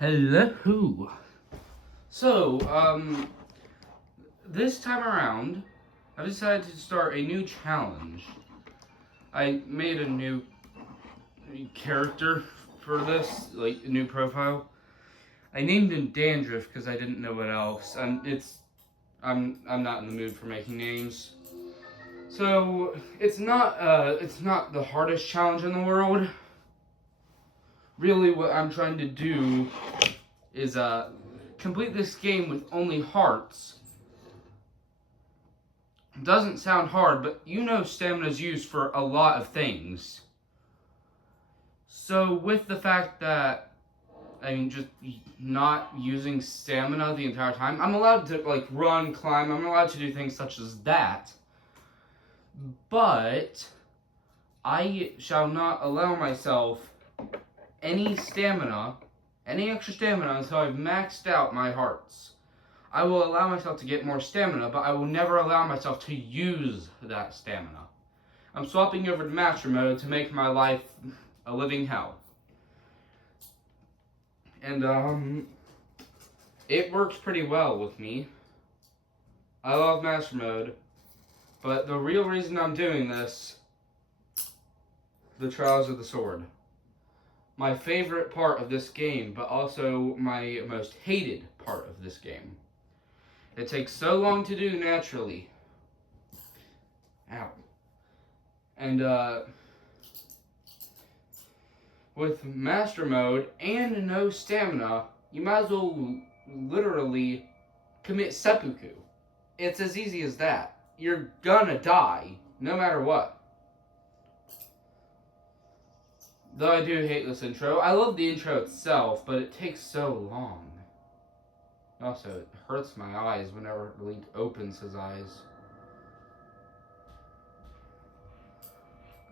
Hello. So, this time around, I decided to start a new challenge. I made a new character for this, like a new profile. I named him Dandruff because I didn't know what else. I'm not in the mood for making names. So it's not the hardest challenge in the world. Really, what I'm trying to do is complete this game with only hearts. Doesn't sound hard, but you know stamina's used for a lot of things. So with the fact that, just not using stamina the entire time, I'm allowed to like run, climb, I'm allowed to do things such as that. But I shall not allow myself any extra stamina until I've maxed out my hearts. I will allow myself to get more stamina, but I will never allow myself to use that stamina. I'm swapping over to master mode to make my life a living hell. And it works pretty well with me. I love master mode, but the real reason I'm doing this, the Trials of the Sword. My favorite part of this game, but also my most hated part of this game. It takes so long to do naturally. Ow. And with master mode and no stamina, you might as well literally commit seppuku. It's as easy as that. You're gonna die, no matter what. Though I do hate this intro. I love the intro itself, but it takes so long. Also, it hurts my eyes whenever Link opens his eyes.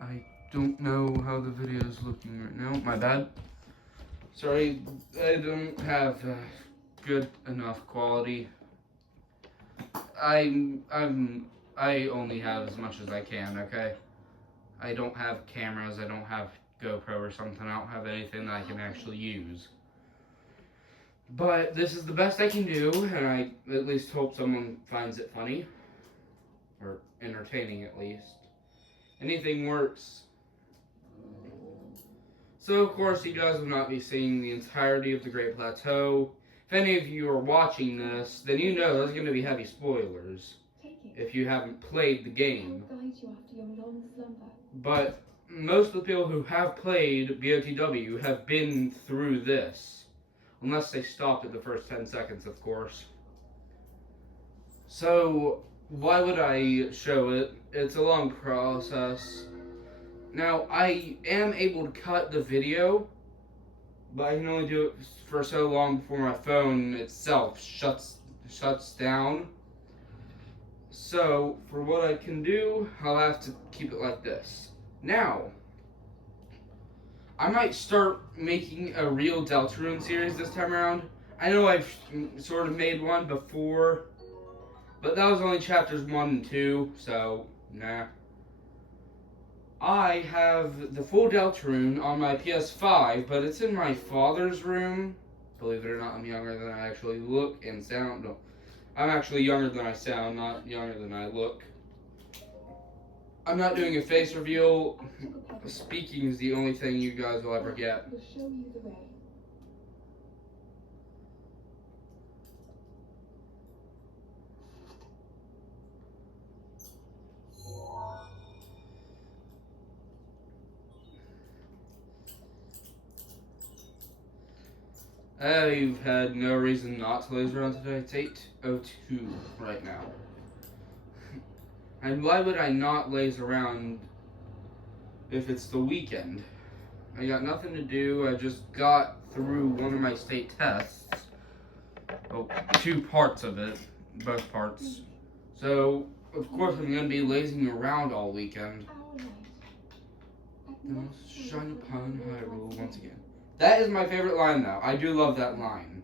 I don't know how the video is looking right now. My bad. Sorry, I don't have good enough quality. I only have as much as I can, okay? I don't have cameras, I don't have GoPro or something, I don't have anything that I can actually use. But this is the best I can do, and I at least hope someone finds it funny. Or entertaining, at least. Anything works. So, of course, you guys will not be seeing the entirety of the Great Plateau. If any of you are watching this, then you know there's going to be heavy spoilers if you haven't played the game. But most of the people who have played BOTW have been through this. Unless they stopped at the first 10 seconds, of course. So, why would I show it? It's a long process. Now, I am able to cut the video, but I can only do it for so long before my phone itself shuts down. So, for what I can do, I'll have to keep it like this. Now, I might start making a real Deltarune series this time around. I know I've sort of made one before, but that was only chapters 1 and 2, so nah. I have the full Deltarune on my PS5, but it's in my father's room. Believe it or not, I'm younger than I actually look and sound. No, I'm actually younger than I sound, not younger than I look. I'm not doing a face reveal. Speaking is the only thing you guys will ever get. I've had no reason not to laze around today. It's 8:02 right now. And why would I not laze around if it's the weekend? I got nothing to do. I just got through one of my state tests. Well, 2 parts of it. Both parts. So, of course, I'm going to be lazing around all weekend. The most shine upon Hyrule once again. That is my favorite line, though. I do love that line.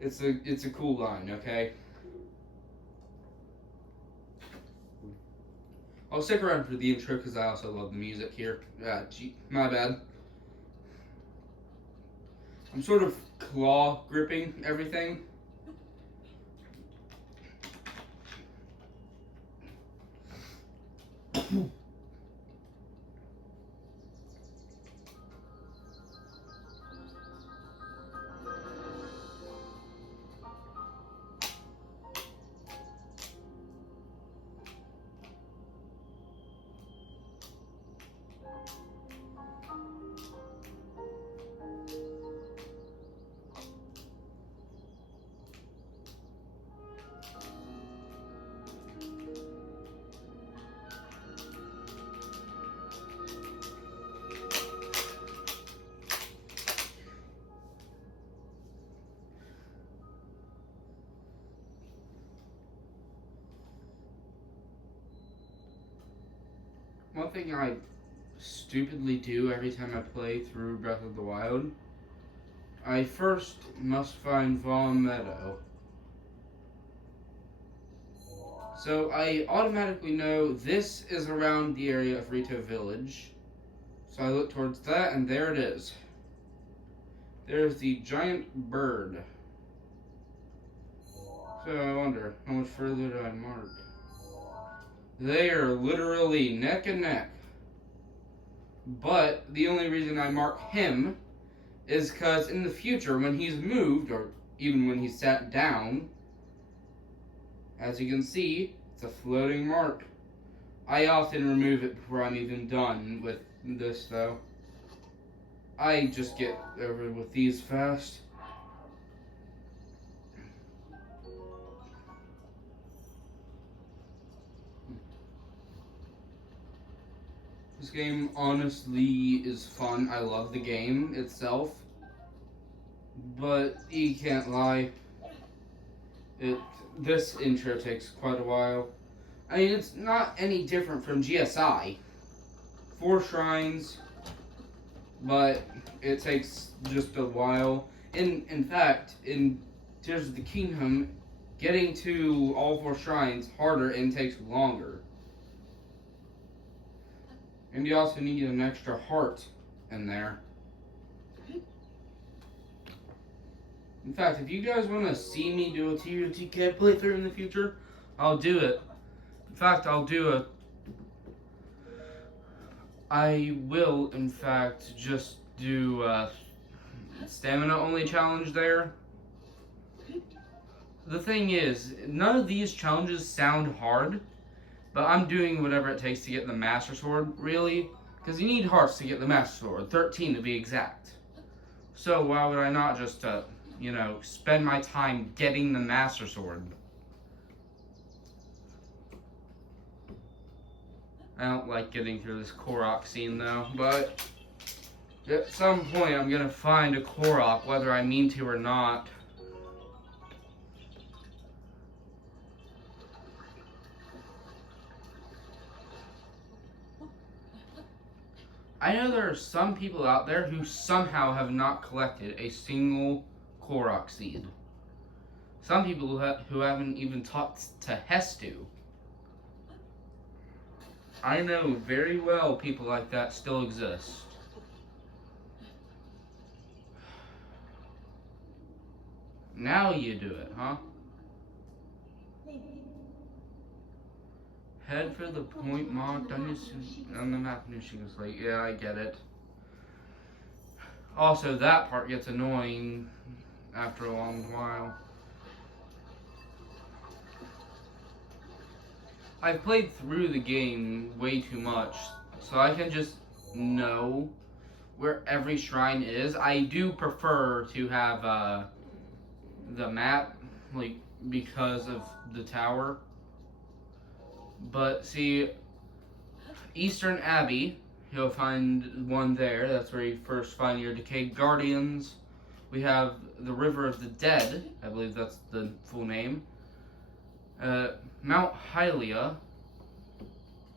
It's a cool line, okay? I'll stick around for the intro because I also love the music here. Gee, my bad. I'm sort of claw gripping everything. One thing I stupidly do every time I play through Breath of the Wild, I first must find Vaughn Meadow. So I automatically know this is around the area of Rito Village. So I look towards that, and there it is. There's the giant bird. So I wonder, how much further do I mark? They are literally neck and neck. But the only reason I mark him is because in the future, when he's moved, or even when he's sat down, as you can see, it's a floating mark. I often remove it before I'm even done with this, though. I just get over with these fast. This game honestly is fun. I love the game itself. But you can't lie. This intro takes quite a while. I mean, it's not any different from GSI. 4 shrines, but it takes just a while. In fact, in Tears of the Kingdom, getting to all 4 shrines harder and takes longer. And you also need an extra heart in there. In fact, if you guys want to see me do a TUTK playthrough in the future, I'll do it. In fact, I will, in fact, just do a stamina only challenge there. The thing is, none of these challenges sound hard, but I'm doing whatever it takes to get the Master Sword, really. Because you need hearts to get the Master Sword, 13 to be exact. So why would I not just, spend my time getting the Master Sword? I don't like getting through this Korok scene, though, but at some point I'm going to find a Korok, whether I mean to or not. I know there are some people out there who somehow have not collected a single Korok seed. Some people who haven't even talked to Hestu. I know very well people like that still exist. Now you do it, huh? Head for the point marked on the map, Michigan's Lake. Yeah, I get it. Also, that part gets annoying after a long while. I've played through the game way too much, so I can just know where every shrine is. I do prefer to have the map, because of the tower. But see, Eastern Abbey, you'll find one there. That's where you first find your decayed guardians. We have the River of the Dead. I believe that's the full name. Mount Hylia.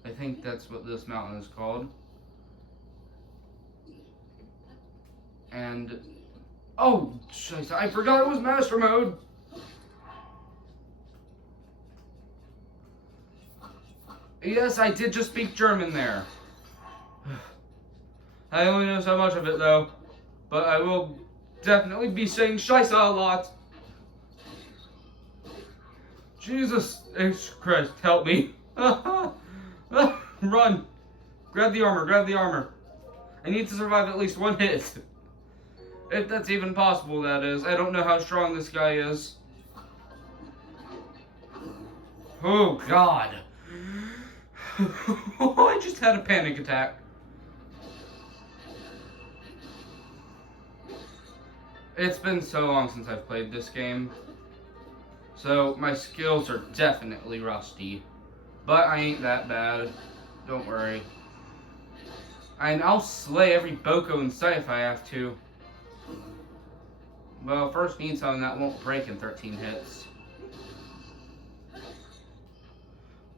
I think that's what this mountain is called. And oh, I forgot it was Master Mode. Yes, I did just speak German there. I only know so much of it, though. But I will definitely be saying Scheisse a lot. Jesus H. Christ, help me. Run. Grab the armor, grab the armor. I need to survive at least one hit. If that's even possible, that is. I don't know how strong this guy is. Oh, God. I just had a panic attack. It's been so long since I've played this game. So, my skills are definitely rusty. But I ain't that bad. Don't worry. And I'll slay every Boko in sight if I have to. Well, first need something that won't break in 13 hits.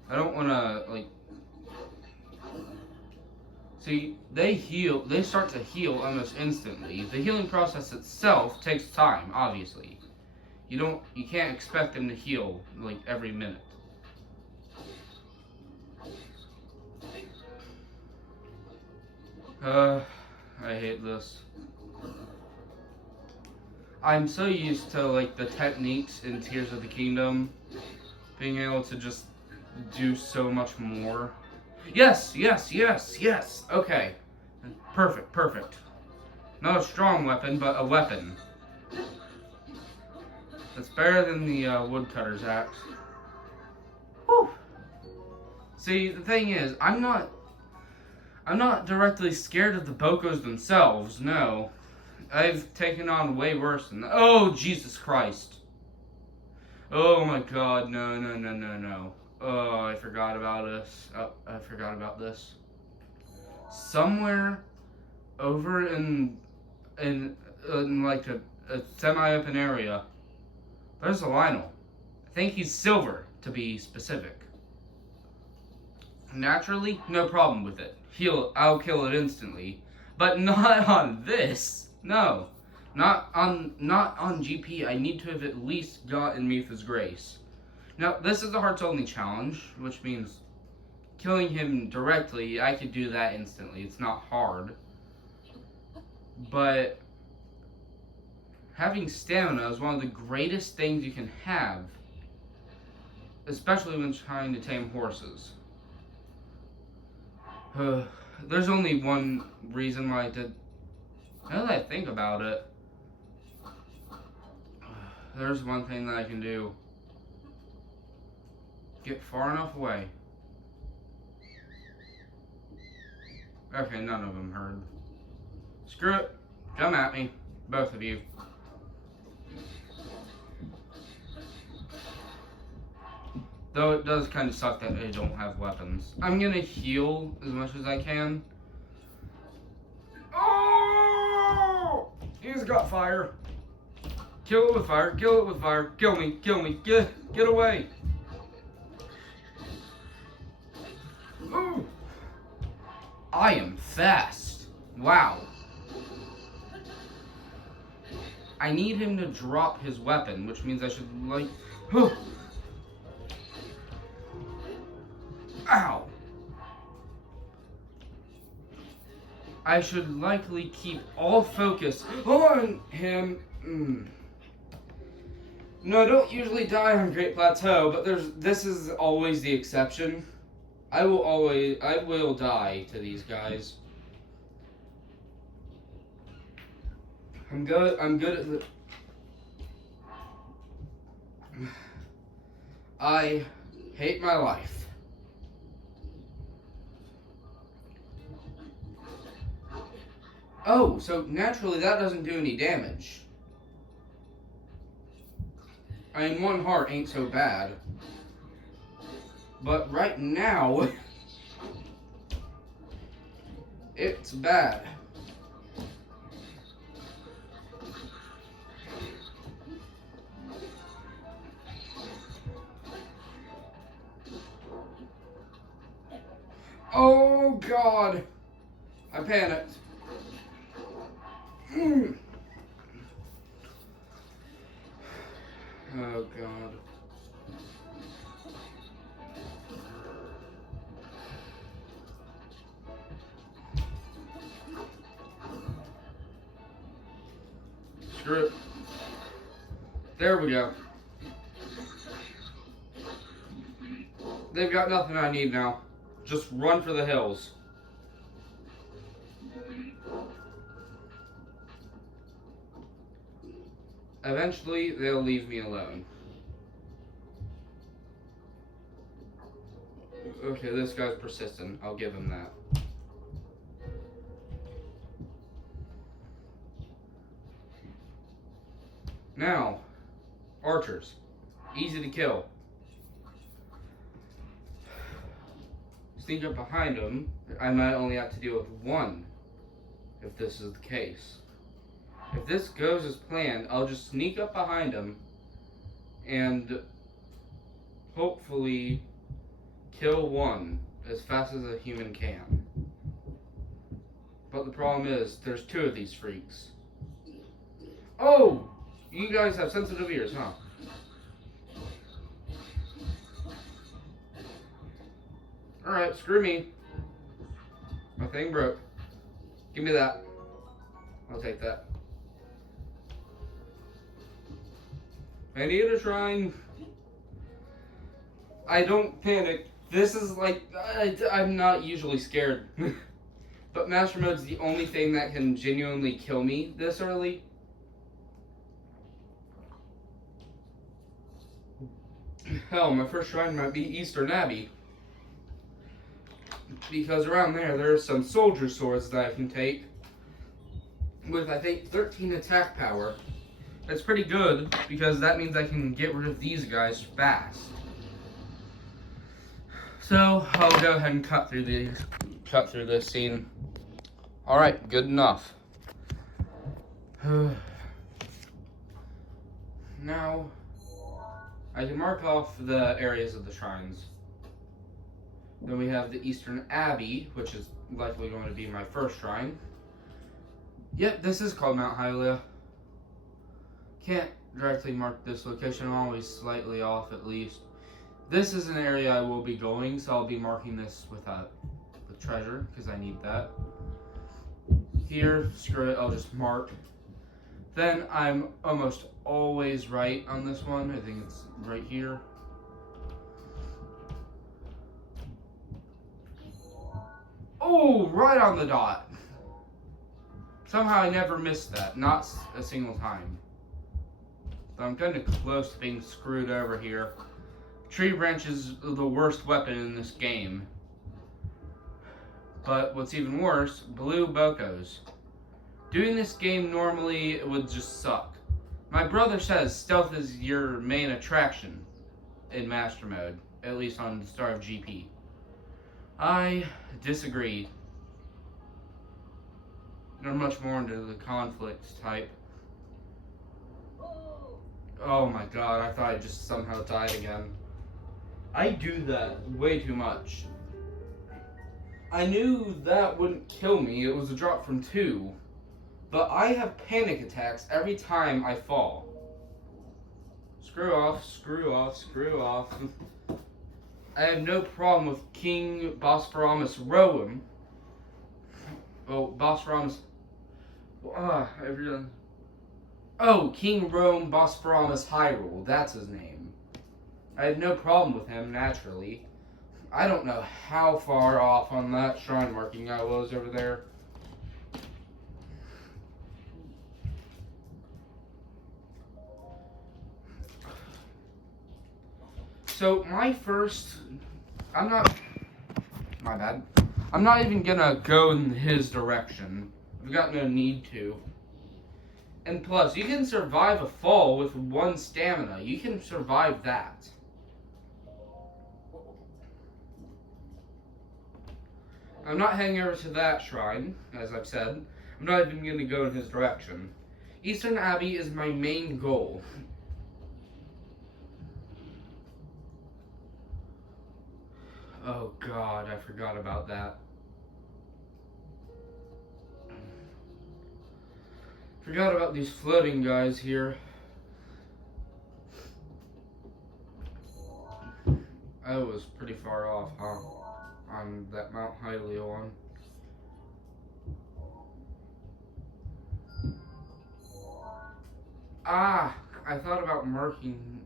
I don't want to, like... See, they start to heal almost instantly. The healing process itself takes time, obviously. You can't expect them to heal, like, every minute. I hate this. I'm so used to, like, the techniques in Tears of the Kingdom. Being able to just do so much more. Yes, yes, yes, yes. Okay. Perfect, perfect. Not a strong weapon, but a weapon. It's better than the woodcutter's axe. Whew. See, the thing is, I'm not directly scared of the Bokos themselves, no. I've taken on way worse than that. Oh, Jesus Christ. Oh my God, no, no, no, no, no. Oh, I forgot about this. Oh, I forgot about this. Somewhere over in like a semi-open area, there's a Lionel. I think he's silver, to be specific. Naturally, no problem with it. I'll kill it instantly. But not on this. No. Not on GP. I need to have at least gotten Mipha's Grace. Now, this is a hearts only challenge, which means killing him directly, I could do that instantly. It's not hard. But having stamina is one of the greatest things you can have, especially when trying to tame horses. There's only one reason why I did. Now that I think about it, there's one thing that I can do. Get far enough away. Okay, none of them heard. Screw it. Come at me. Both of you. Though it does kind of suck that they don't have weapons. I'm gonna heal as much as I can. Oh! He's got fire. Kill it with fire. Kill it with fire. Kill me. Kill me. Get away. Ooh. I am fast. Wow. I need him to drop his weapon, which means I should, like... Ow! I should likely keep all focus on him. No, I don't usually die on Great Plateau, but this is always the exception. I will die to these guys. I'm good at the... I hate my life. Oh, so naturally that doesn't do any damage. I mean, one heart ain't so bad. But right now, it's bad. Oh, God. I panicked. Oh, God. screw it. There we go. They've got nothing I need now. Just run for the hills. Eventually, they'll leave me alone. Okay, this guy's persistent. I'll give him that. Now, archers. Easy to kill. Sneak up behind him. I might only have to deal with one, if this is the case. If this goes as planned, I'll just sneak up behind him and hopefully kill one as fast as a human can. But the problem is, there's two of these freaks. Oh! You guys have sensitive ears, huh? Alright, screw me. My thing broke. Give me that. I'll take that. I need a shrine. I don't panic. This is like, I'm not usually scared. But Master Mode's the only thing that can genuinely kill me this early. Hell, my first shrine might be Eastern Abbey. Because around there's some soldier swords that I can take. With, I think, 13 attack power. That's pretty good, because that means I can get rid of these guys fast. So, I'll go ahead and cut through this scene. Alright, good enough. Now, I can mark off the areas of the shrines. Then we have the Eastern Abbey, which is likely going to be my first shrine. Yep, this is called Mount Hylia. Can't directly mark this location, I'm always slightly off at least. This is an area I will be going, so I'll be marking this with treasure, because I need that. Here, screw it, I'll just mark. Then I'm almost always right on this one. I think it's right here. Oh, right on the dot. Somehow I never missed that, not a single time. So I'm kind of close to being screwed over here. Tree branch is the worst weapon in this game. But what's even worse, blue bokos. Doing this game normally would just suck. My brother says stealth is your main attraction in Master Mode, at least on the start of GP. I disagree. I'm much more into the conflict type. Oh my god, I thought I just somehow died again. I do that way too much. I knew that wouldn't kill me, it was a drop from 2. But I have panic attacks every time I fall. Screw off, screw off, screw off. I have no problem with King Bosphoramus Rowan. Oh, Bosphoramus. Oh, King Rome Bosphoramus Hyrule. That's his name. I have no problem with him, naturally. I don't know how far off on that shrine marking I was over there. So, my bad. I'm not even gonna go in his direction. I've got no need to. And plus, you can survive a fall with 1 stamina. You can survive that. I'm not heading over to that shrine, as I've said. I'm not even gonna go in his direction. Eastern Abbey is my main goal. Oh god, I forgot about that. Forgot about these floating guys here. I was pretty far off, huh? On that Mount Hylia one. I thought about marking.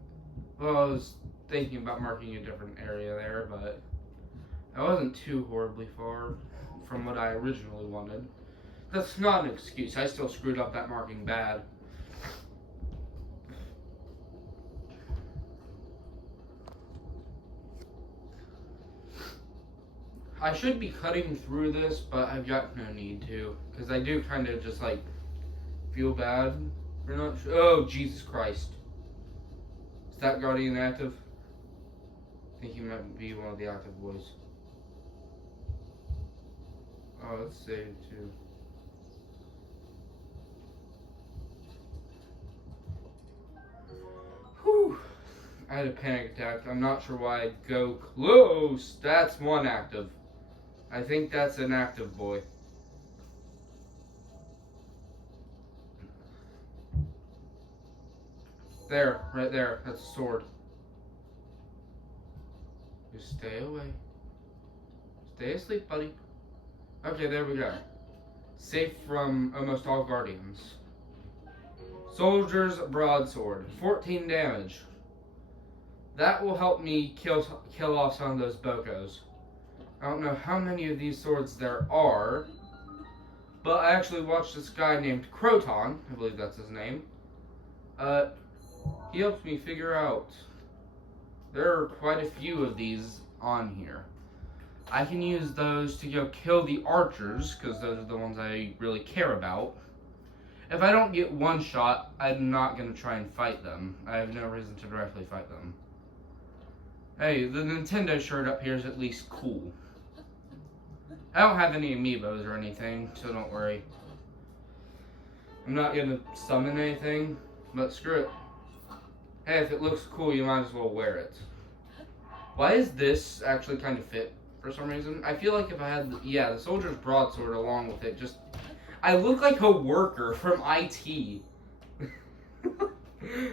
Well, I was thinking about marking a different area there, but I wasn't too horribly far from what I originally wanted. That's not an excuse. I still screwed up that marking bad. I should be cutting through this, but I've got no need to, because I do kind of just like feel bad for not. Oh, Jesus Christ! Is that Guardian active? I think he might be one of the active boys. Oh, let's save too. Whew! I had a panic attack. I'm not sure why I'd go close. That's one active. I think that's an active boy. There, right there. That's a sword. Just stay away. Stay asleep, buddy. Okay, there we go. Safe from almost all guardians. Soldier's broadsword. 14 damage. That will help me kill off some of those bokos. I don't know how many of these swords there are, but I actually watched this guy named Croton, I believe that's his name. He helped me figure out there are quite a few of these on here. I can use those to go kill the archers, because those are the ones I really care about. If I don't get one shot, I'm not going to try and fight them. I have no reason to directly fight them. Hey, the Nintendo shirt up here is at least cool. I don't have any amiibos or anything, so don't worry. I'm not going to summon anything, but screw it. Hey, if it looks cool, you might as well wear it. Why is this actually kind of fit for some reason? I feel like if I had, the soldier's broadsword along with it, just... I look like a worker from IT.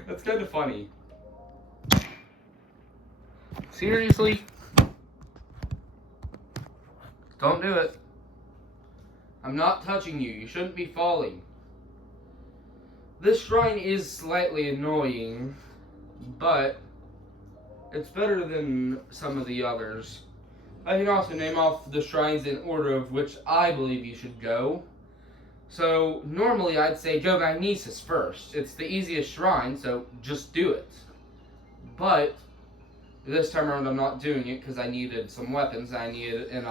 That's kind of funny. Seriously? Don't do it. I'm not touching you. You shouldn't be falling. This shrine is slightly annoying, but it's better than some of the others. I can also name off the shrines in order of which I believe you should go. So, normally I'd say go Magnesis first. It's the easiest shrine, so just do it. But this time around I'm not doing it because I needed some weapons. I needed an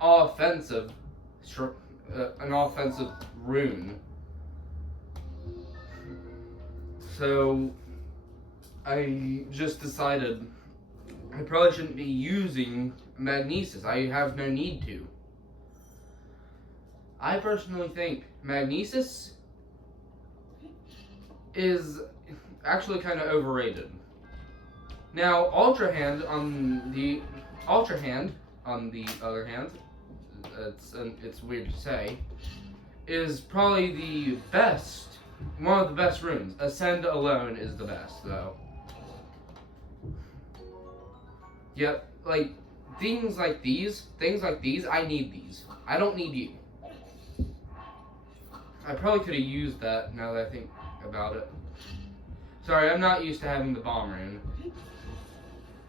offensive rune. So I just decided I probably shouldn't be using Magnesis. I have no need to. I personally think Magnesis is actually kind of overrated. Now, Ultra Hand on the other hand, it's weird to say, is probably the best, one of the best runes. Ascend alone is the best, though. Yep, like things like these, I need these. I don't need you. I probably could have used that now that I think about it. Sorry, I'm not used to having the bomb rune.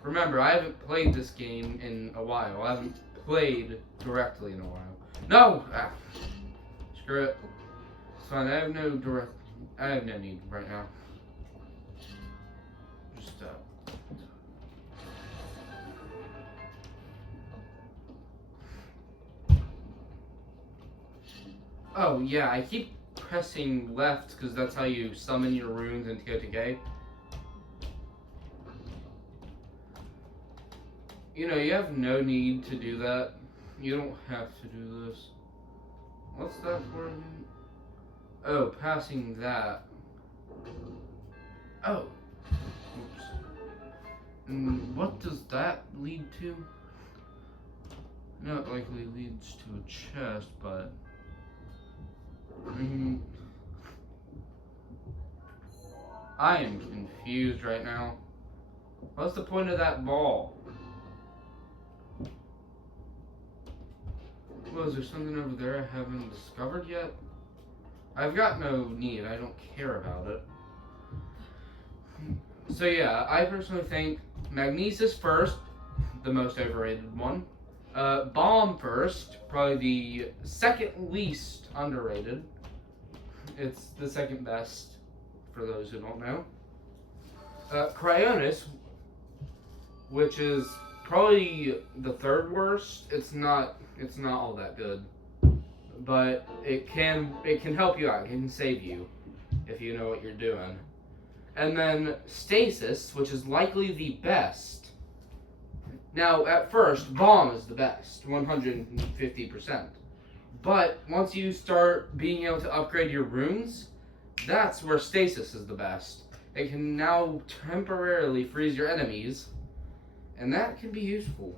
Remember, I haven't played this game in a while. I haven't played directly in a while. No! Screw it. It's fine. I have no need right now. Just, Oh, yeah, I keep pressing left because that's how you summon your runes into TOTK. You know, you have no need to do that. You don't have to do this. What's that for again? Oh, passing that. Oh. Oops. And what does that lead to? Not likely leads to a chest, but... I am confused right now. What's the point of that ball? Well, is there something over there I haven't discovered yet? I've got no need. I don't care about it. So yeah, I personally think Magnesis first, the most overrated one. Bomb first, probably the second least underrated. It's the second best, for those who don't know. Cryonis, which is probably the third worst. It's not all that good, but it can help you out. It can save you if you know what you're doing. And then Stasis, which is likely the best. Now, at first, Bomb is the best, 150%. But once you start being able to upgrade your runes, that's where Stasis is the best. It can now temporarily freeze your enemies, and that can be useful.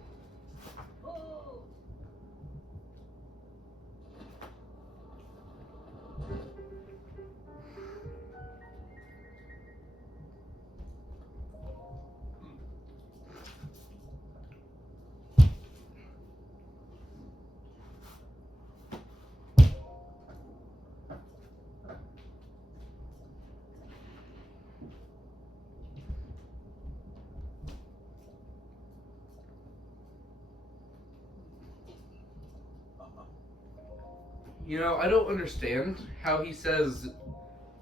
You know, I don't understand how he says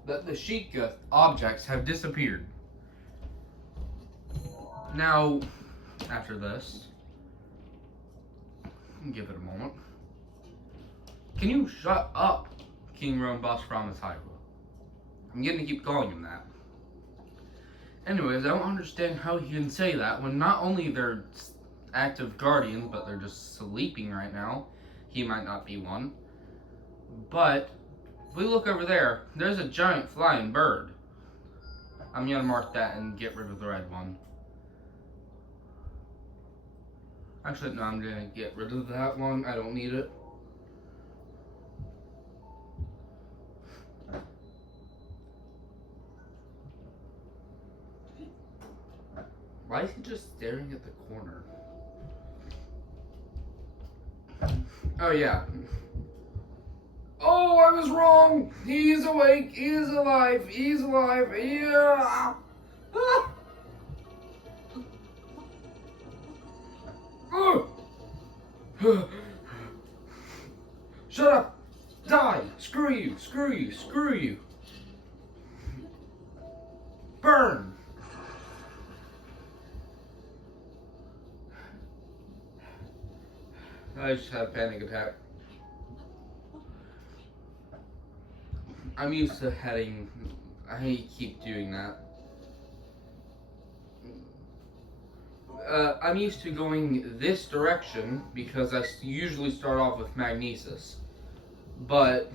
that the Sheikah objects have disappeared. Now, after this, give it a moment. Can you shut up, King Rome Boss Ramataiwa? I'm going to keep calling him that. Anyways, I don't understand how he can say that when not only they're active guardians, but they're just sleeping right now. He might not be one. But, if we look over there, there's a giant flying bird. I'm going to mark that and get rid of the red one. Actually, no, I'm going to get rid of that one. I don't need it. Why is he just staring at the corner? Oh, yeah. Oh, I was wrong. He's awake. He's alive. He's alive. Yeah. Ah. Shut up. Die. Screw you. Screw you. Screw you. Burn. I just had a panic attack. I'm used to heading. I keep doing that. I'm used to going this direction because I usually start off with Magnesis. But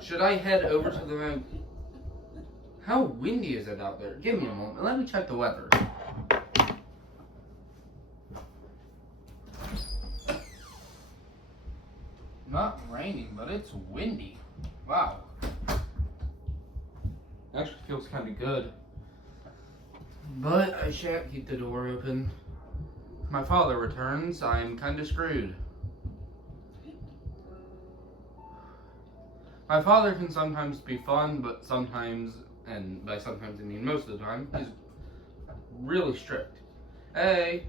should I head over to the How windy is it out there? Give me a moment. Let me check the weather. Not raining, but it's windy. Wow. Actually feels kind of good. But I shan't keep the door open. If my father returns, I'm kind of screwed. My father can sometimes be fun, but sometimes, and by sometimes I mean most of the time, he's really strict. Hey!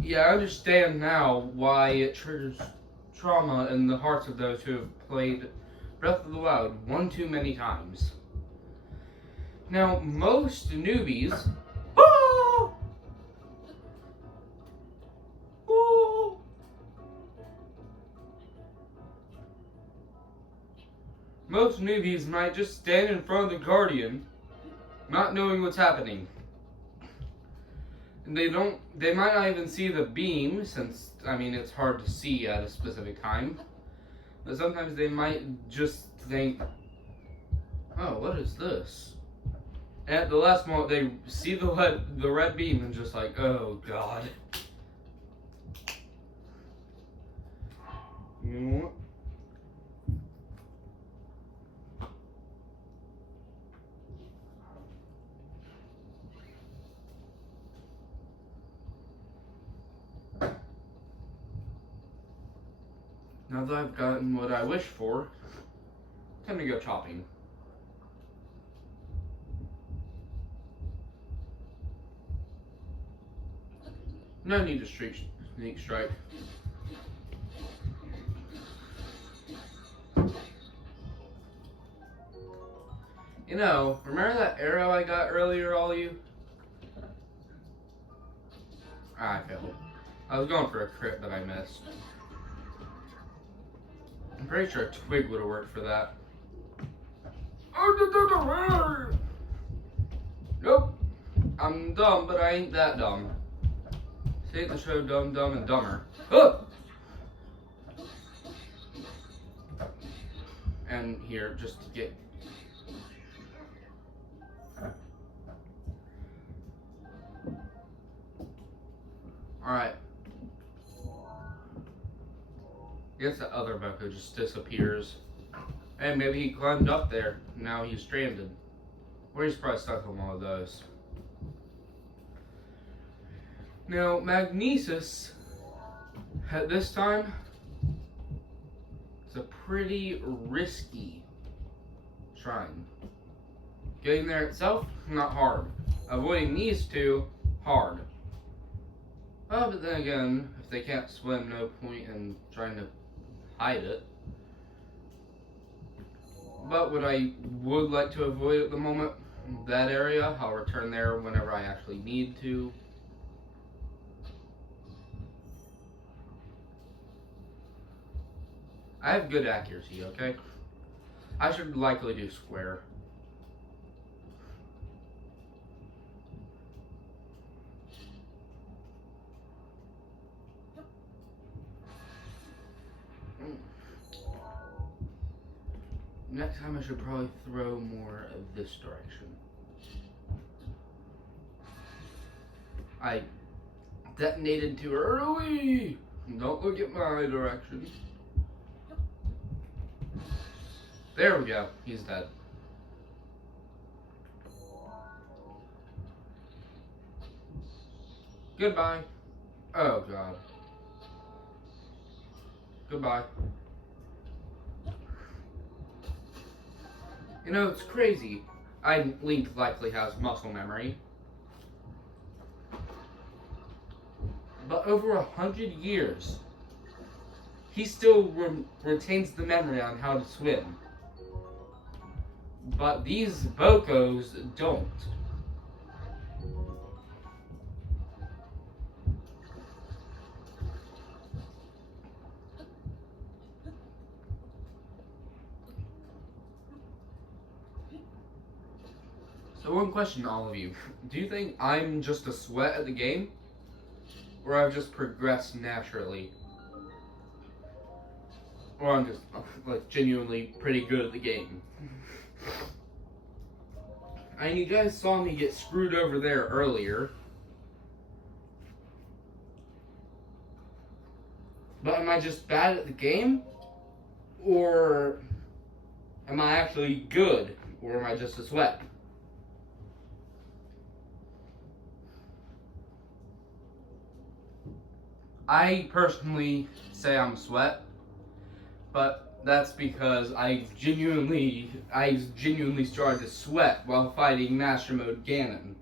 Yeah, I understand now why it triggers trauma in the hearts of those who have played Breath of the Wild one too many times. Now, most newbies... Most newbies might just stand in front of the Guardian, not knowing what's happening. And they might not even see the beam, since, I mean, it's hard to see at a specific time. But sometimes they might just think, oh, what is this? And at the last moment, they see the red beam and just like, oh, God. You know what? Now that I've gotten what I wish for, Time to go chopping. No need to sneak strike. You know, remember that arrow I got earlier, all of you? I failed. I was going for a crit, but I missed. I'm pretty sure a twig would have worked for that. Nope. I'm dumb, but I ain't that dumb. See it in the show Dumb, Dumb, and Dumber. Oh! And here, just to get... Alright. I guess the other Boko just disappears. And maybe he climbed up there. Now he's stranded. Or he's probably stuck on one of those. Now, Magnesis, at this time, is a pretty risky shrine. Getting there itself, not hard. Avoiding these two, hard. Oh, but then again, if they can't swim, no point in trying to hide it. But what I would like to avoid at the moment, that area, I'll return there whenever I actually need to. I have good accuracy, okay? I should likely do square. Next time I should probably throw more this direction. I detonated too early! Don't look at my direction. There we go. He's dead. Goodbye. Oh, God. Goodbye. You know, it's crazy. Link likely has muscle memory. But over 100 years, he still retains the memory on how to swim. But these Bokos don't. So one question to all of you. Do you think I'm just a sweat at the game? Or I've just progressed naturally? Or I'm just, like, genuinely pretty good at the game? I mean, you guys saw me get screwed over there earlier. But am I just bad at the game? Or am I actually good? Or am I just a sweat? I personally say I'm a sweat, but that's because I genuinely started to sweat while fighting Master Mode Ganon.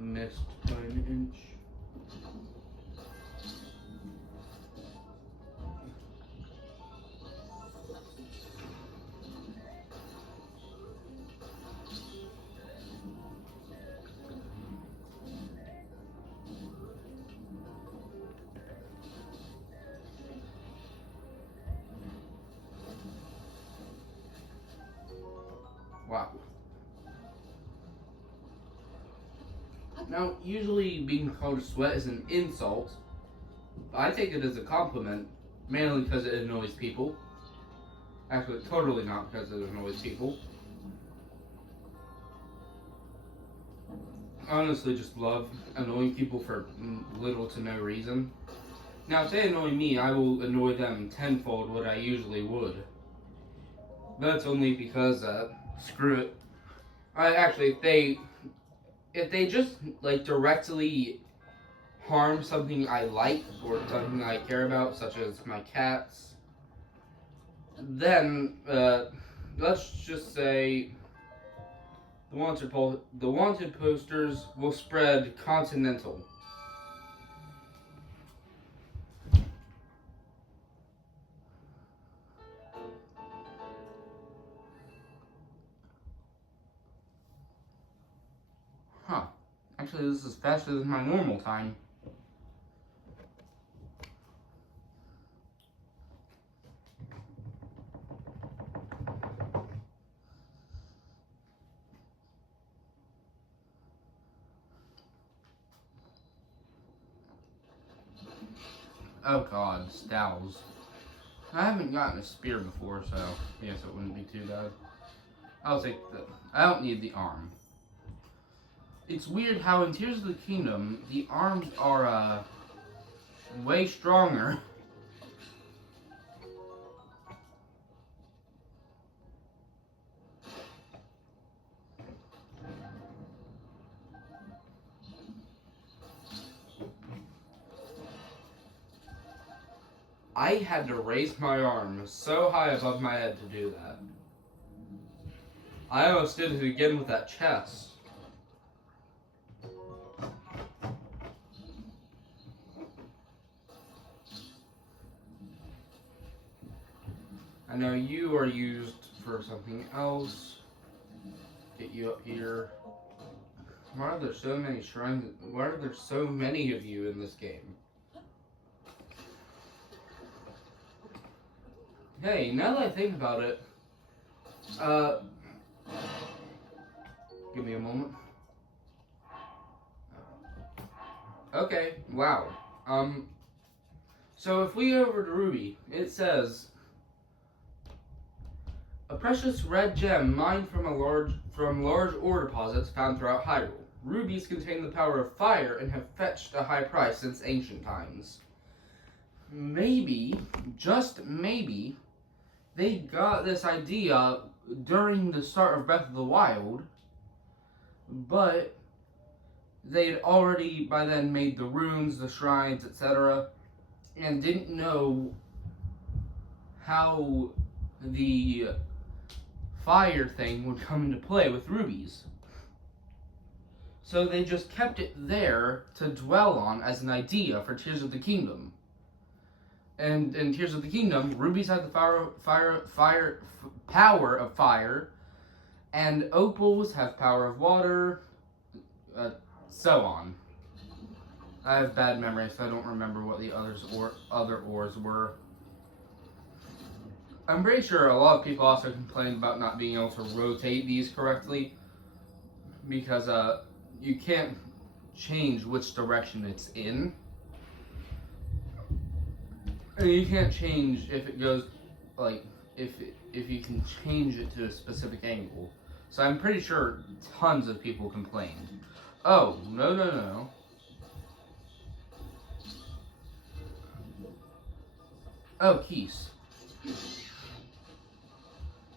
Missed by an inch. Now, usually being called a sweat is an insult. I take it as a compliment, mainly because it annoys people. Actually, totally not because it annoys people. I honestly just love annoying people for little to no reason. Now, if they annoy me, I will annoy them tenfold what I usually would. That's only because, screw it. Actually, if they just, like, directly harm something I like or something I care about, such as my cats, then, let's just say the wanted posters will spread continental. Huh. Actually, this is faster than my normal time. Oh god, Stowls. I haven't gotten a spear before, so I guess it wouldn't be too bad. I'll take I don't need the arm. It's weird how in Tears of the Kingdom, the arms are, way stronger. I had to raise my arm so high above my head to do that. I almost did it again with that chest. I know you are used for something else. Get you up here. Why are there so many shrines? Why are there so many of you in this game? Hey, now that I think about it, give me a moment. Okay, wow. So if we go over to Ruby, it says, a precious red gem mined from large ore deposits found throughout Hyrule. Rubies contain the power of fire and have fetched a high price since ancient times. Maybe, just maybe, they got this idea during the start of Breath of the Wild, but they had already by then made the runes, the shrines, etc., and didn't know how the fire thing would come into play with rubies. So they just kept it there to dwell on as an idea for Tears of the Kingdom. And in Tears of the Kingdom, rubies have the power of fire, and opals have power of water, so on. I have bad memory, so I don't remember what the other ores were. I'm pretty sure a lot of people also complained about not being able to rotate these correctly, because you can't change which direction it's in. And you can't change if it goes, like, if you can change it to a specific angle. So I'm pretty sure tons of people complained. Oh, no. Oh, keys.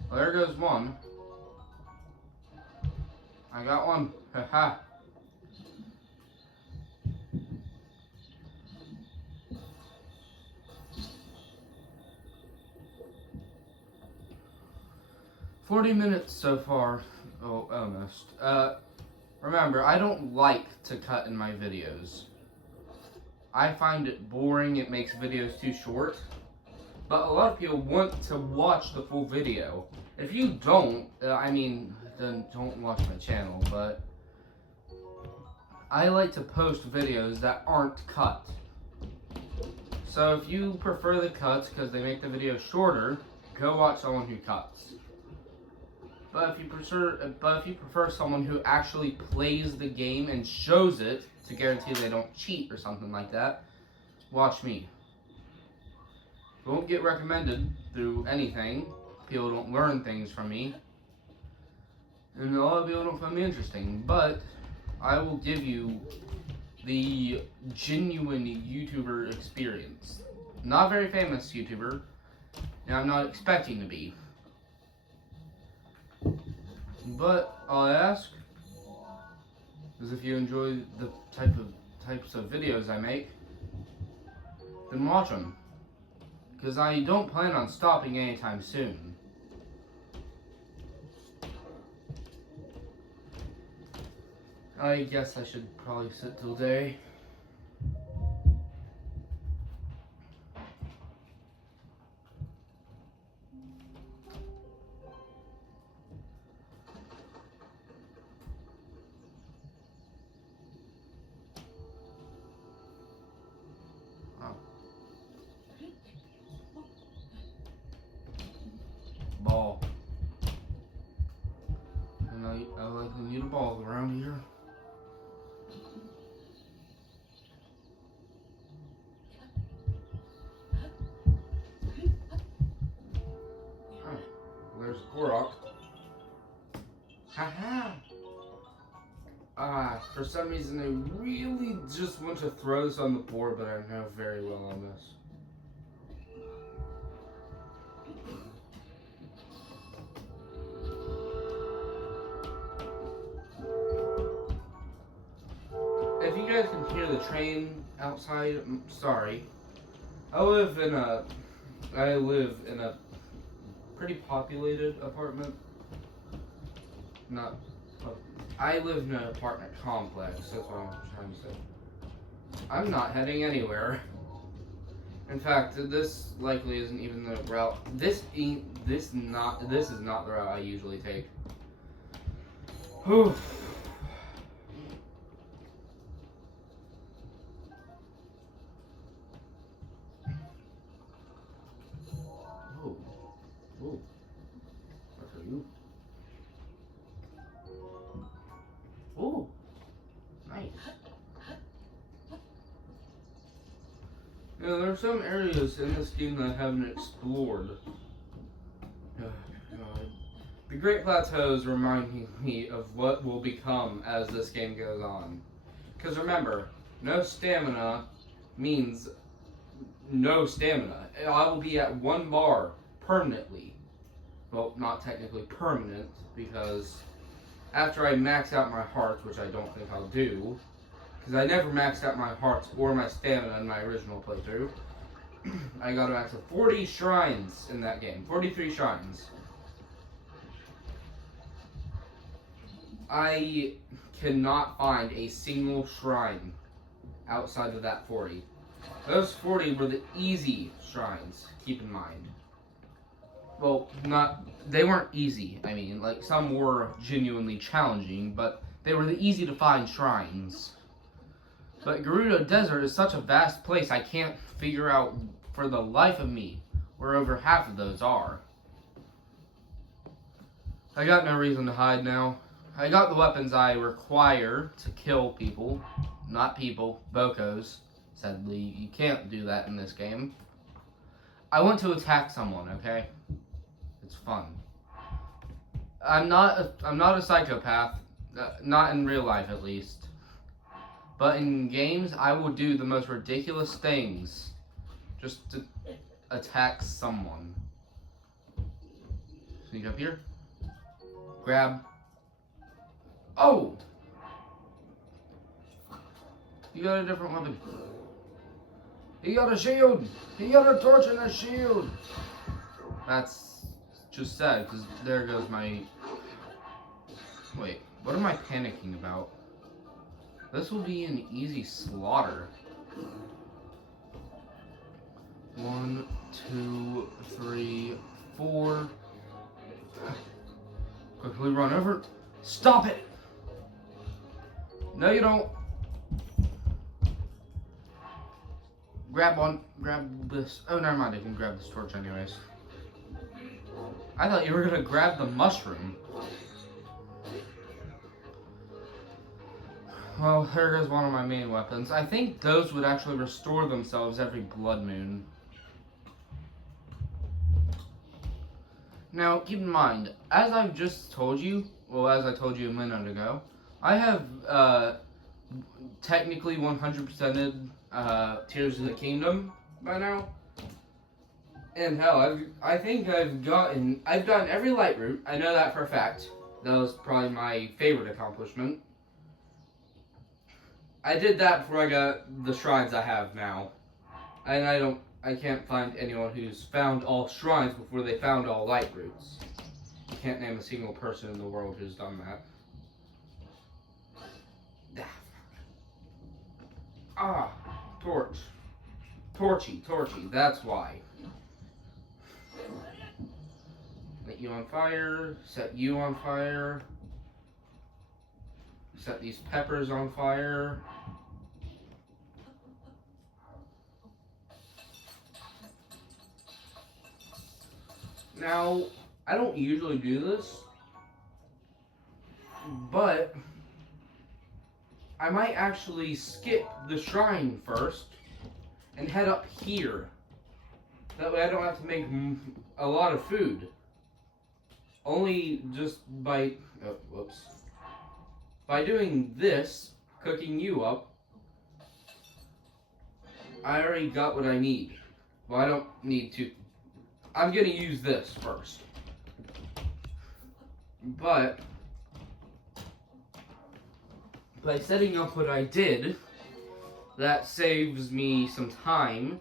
Well, there goes one. I got one. Haha. $40 minutes so far. Oh, almost. Remember, I don't like to cut in my videos. I find it boring. It makes videos too short. But a lot of people want to watch the full video. If you don't, then don't watch my channel, but I like to post videos that aren't cut. So if you prefer the cuts because they make the video shorter, go watch someone who cuts. But if you prefer someone who actually plays the game and shows it to guarantee they don't cheat or something like that, watch me. Won't get recommended through anything. People don't learn things from me. And a lot of people don't find me interesting. But I will give you the genuine YouTuber experience. Not very famous YouTuber. And I'm not expecting to be. But all I ask is if you enjoy the types of videos I make, then watch them. Because I don't plan on stopping anytime soon. I guess I should probably sit till day. Ball. And I likely need a ball around here. Oh, there's Korok. Haha! For some reason I really just want to throw this on the board, but I know very well on this. If you guys can hear the train outside, I'm sorry. I live in a pretty populated apartment. I live in an apartment complex, that's what I'm trying to say. I'm not heading anywhere. In fact, this likely isn't even the route. This is not the route I usually take. Whew. Ooh. What are you? Ooh. Nice. You know, there are some areas in this game that I haven't explored. God. The Great Plateaus remind me of what will become as this game goes on. Because remember, no stamina means no stamina. I will be at 1 bar permanently. Well, not technically permanent, because after I max out my hearts, which I don't think I'll do, because I never maxed out my hearts or my stamina in my original playthrough. I got a max of 40 shrines in that game. 43 shrines. I cannot find a single shrine outside of that 40. Those 40 were the easy shrines, keep in mind. Well, they weren't easy. I mean, like, some were genuinely challenging, but they were the easy to find shrines. But Gerudo Desert is such a vast place, I can't figure out for the life of me where over half of those are. I got no reason to hide now. I got the weapons I require to kill people. Not people, Bokos. Sadly, you can't do that in this game. I want to attack someone, okay? It's fun. I'm not a psychopath. Not in real life, at least. But in games, I will do the most ridiculous things just to attack someone. Sneak up here. Grab. Oh! You got a different weapon. He got a shield! He got a torch and a shield! That's just sad, because there goes my... Wait, what am I panicking about? This will be an easy slaughter. 1, 2, 3, 4. Quickly run over. Stop it! No, you don't. Grab one. Grab this. Oh, never mind. I can grab this torch anyways. I thought you were gonna grab the mushroom. Well, there goes one of my main weapons. I think those would actually restore themselves every blood moon. Now, keep in mind, as I've just told you, well, as I told you a minute ago, I have technically 100%ed Tears of the Kingdom by now. And hell, I think I've gotten every light route. I know that for a fact. That was probably my favorite accomplishment. I did that before I got the shrines I have now. And I can't find anyone who's found all shrines before they found all light routes. I can't name a single person in the world who's done that. Ah, torch. Torchy, that's why. Let you on fire, set you on fire. Set these peppers on fire. Now, I don't usually do this, but I might actually skip the shrine first and head up here. That way I don't have to make a lot of food. Only just by, by doing this, cooking you up, I already got what I need. Well, I don't need to. I'm gonna use this first. But by setting up what I did, that saves me some time,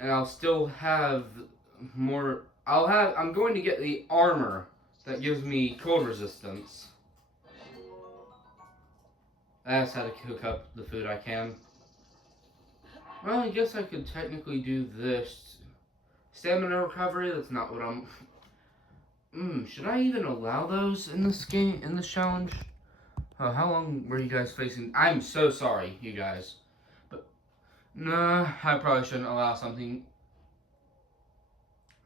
and I'll still have more. I'm going to get the armor that gives me cold resistance. That's how to cook up the food I can. Well, I guess I could technically do this. Stamina recovery, that's not what I'm... should I even allow those in this game, in this challenge? Oh, how long were you guys facing? I'm so sorry, you guys. But, nah, I probably shouldn't allow something.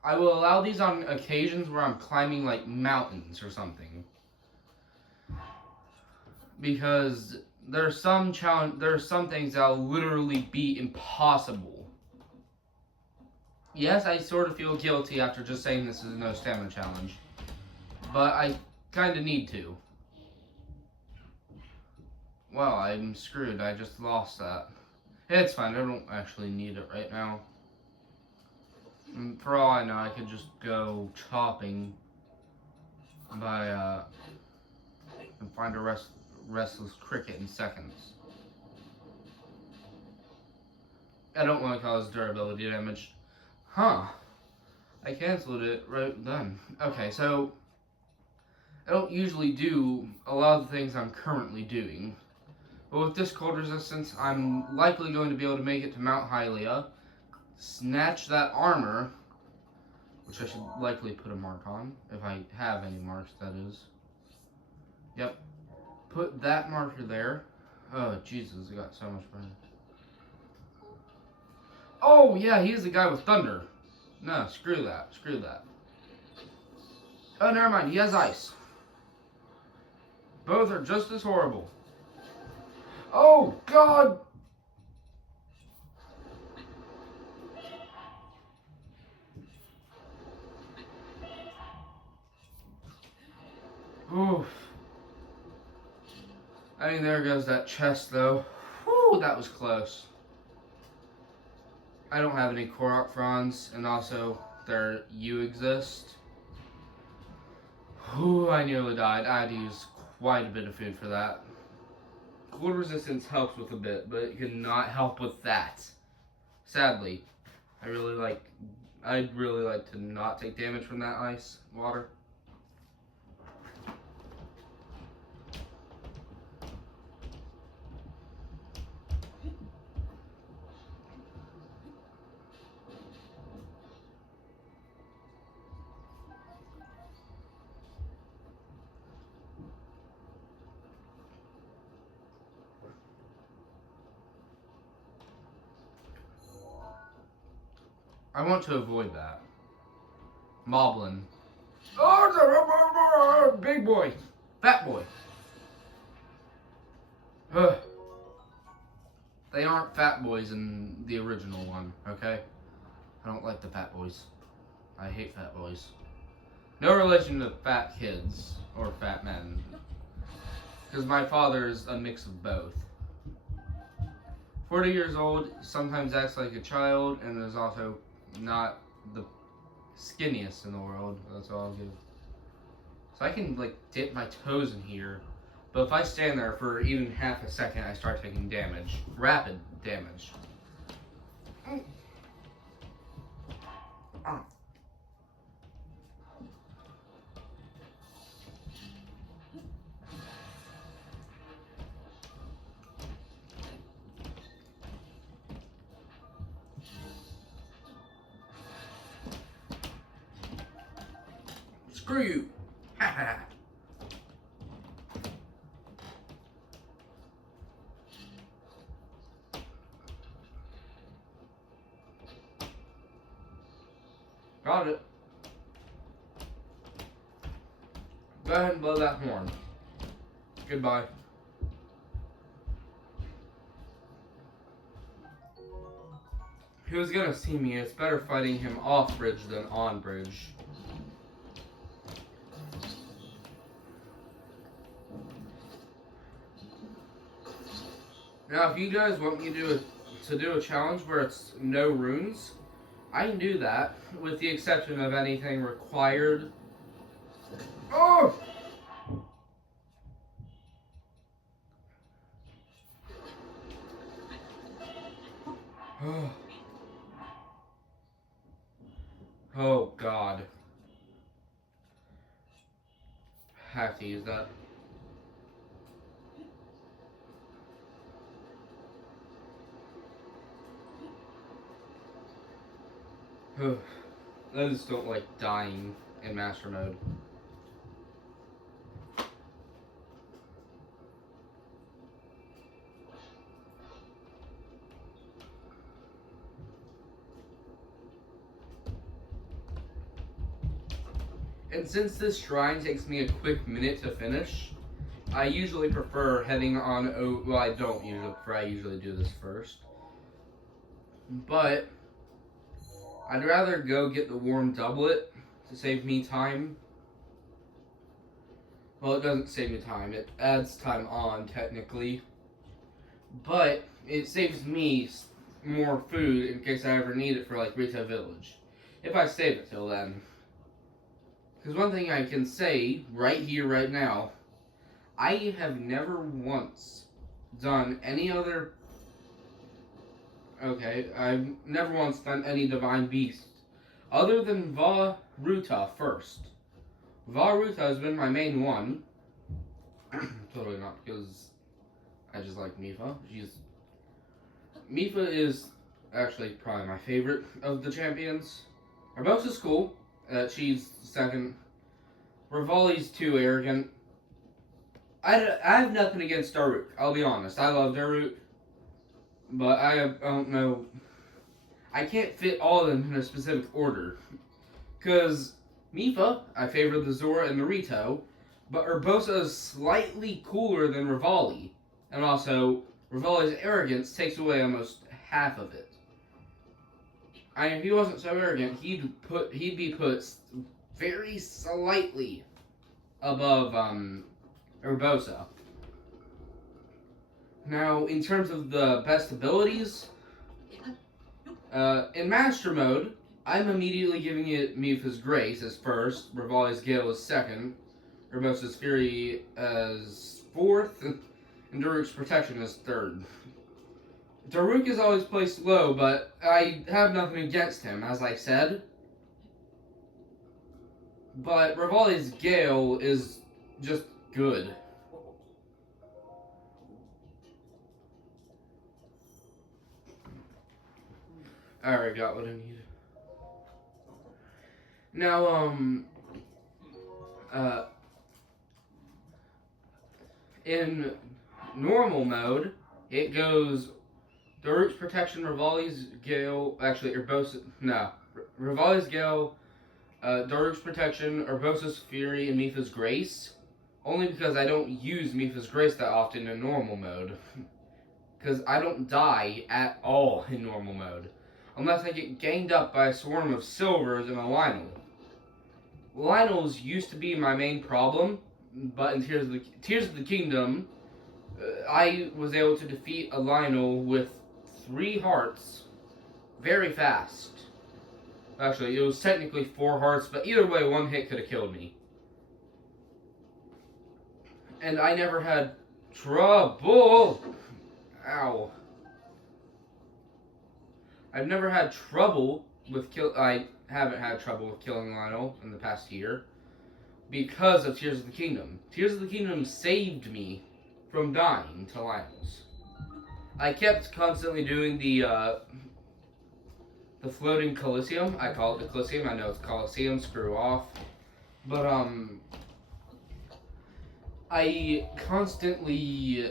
I will allow these on occasions where I'm climbing, like, mountains or something. Because there are some things that'll literally be impossible. Yes, I sort of feel guilty after just saying this is a no stamina challenge. But I kind of need to. Well, I'm screwed. I just lost that. It's fine. I don't actually need it right now. And for all I know, I could just go chopping by, and find a restless cricket in seconds. I don't want to cause durability damage. Huh. I canceled it right then. Okay, so I don't usually do a lot of the things I'm currently doing. But with this cold resistance, I'm likely going to be able to make it to Mount Hylia, snatch that armor, which I should likely put a mark on, if I have any marks, that is. Yep. Put that marker there. Oh, Jesus, it got so much better. Oh, yeah, he's the guy with thunder. No, screw that. Screw that. Oh, never mind. He has ice. Both are just as horrible. Oh, God! Oof. I mean, there goes that chest, though. Whew, that was close. I don't have any Korok fronds, and also you exist. Whew, I nearly died. I had to use quite a bit of food for that. Cold resistance helps with a bit, but it cannot help with that. Sadly, I'd really like to not take damage from that ice water. I want to avoid that. Moblin. Oh, big boy. Fat boy. They aren't fat boys in the original one, okay? I don't like the fat boys. I hate fat boys. No relation to fat kids or fat men. Because my father is a mix of both. 40 years old, sometimes acts like a child, and is also not the skinniest in the world. That's all I'll give. So I can, like, dip my toes in here. But if I stand there for even half a second, I start taking damage. Rapid damage. Screw you! Ha ha! Got it. Go ahead and blow that horn. Goodbye. He was gonna see me. It's better fighting him off bridge than on bridge. Now, if you guys want me to do a challenge where it's no runes, I can do that, with the exception of anything required. Oh! Oh, God. Have to use that. I just don't like dying in Master Mode. And since this shrine takes me a quick minute to finish, I usually prefer heading on, well, I don't usually prefer, I usually do this first. But I'd rather go get the warm doublet to save me time. Well, it doesn't save me time, it adds time on, technically. But it saves me more food in case I ever need it for, like, Retail Village. If I save it till then. Because one thing I can say, right here, right now, I have never once done any other... Okay, I've never once done any Divine Beast other than Va Ruta first. Va Ruta has been my main one. Totally not because I just like Mifa. Mifa is actually probably my favorite of the champions. Urbosa's cool. She's second. Rivali's too arrogant. I have nothing against Daruk. I'll be honest. I love Daruk. But I don't know. I can't fit all of them in a specific order. Because Mifa, I favor the Zora and the Rito. But Urbosa is slightly cooler than Rivali. And also, Rivali's arrogance takes away almost half of it. If he wasn't so arrogant, he'd be put very slightly above Urbosa. Now, in terms of the best abilities, in Master Mode, I'm immediately giving it Mifa's Grace as first, Rivali's Gale as second, Urbosa's Fury as fourth, and Daruk's Protection as third. Daruk is always placed low, but I have nothing against him, as I said. But Rivali's Gale is just good. I already got what I need. Now, in normal mode, it goes Daruk's Protection, Rivali's Gale, actually, Rivali's Gale, Daruk's Protection, Urbosa's Fury, and Mifa's Grace. Only because I don't use Mipha's Grace that often in normal mode. Because I don't die at all in normal mode. Unless I get ganged up by a swarm of silvers and a Lionel. Lionels used to be my main problem, but in Tears of the Kingdom, I was able to defeat a Lionel with 3 hearts very fast. Actually, it was technically 4 hearts, but either way, 1 hit could have killed me. And I never had trouble. Ow. I've never had trouble with I haven't had trouble with killing Lionel in the past year because of Tears of the Kingdom. Tears of the Kingdom saved me from dying to Lionels. I kept constantly doing the floating Coliseum. I call it the Coliseum. I know it's Coliseum. Screw off. But I constantly.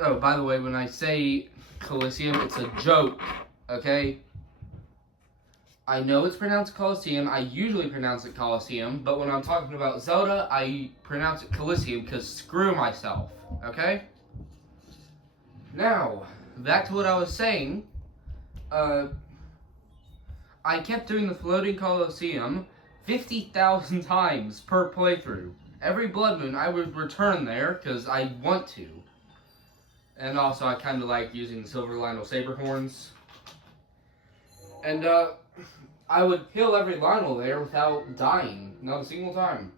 Oh, by the way, when I say Coliseum, it's a joke. Okay. I know it's pronounced Coliseum. I usually pronounce it Coliseum, but when I'm talking about Zelda, I pronounce it Coliseum because screw myself. Okay. Now, back to what I was saying. I kept doing the floating Coliseum 50,000 times per playthrough. Every Blood Moon, I would return there because I want to. And also, I kind of like using the Silver Lionel Saber Horns. And, I would kill every Lionel there without dying. Not a single time.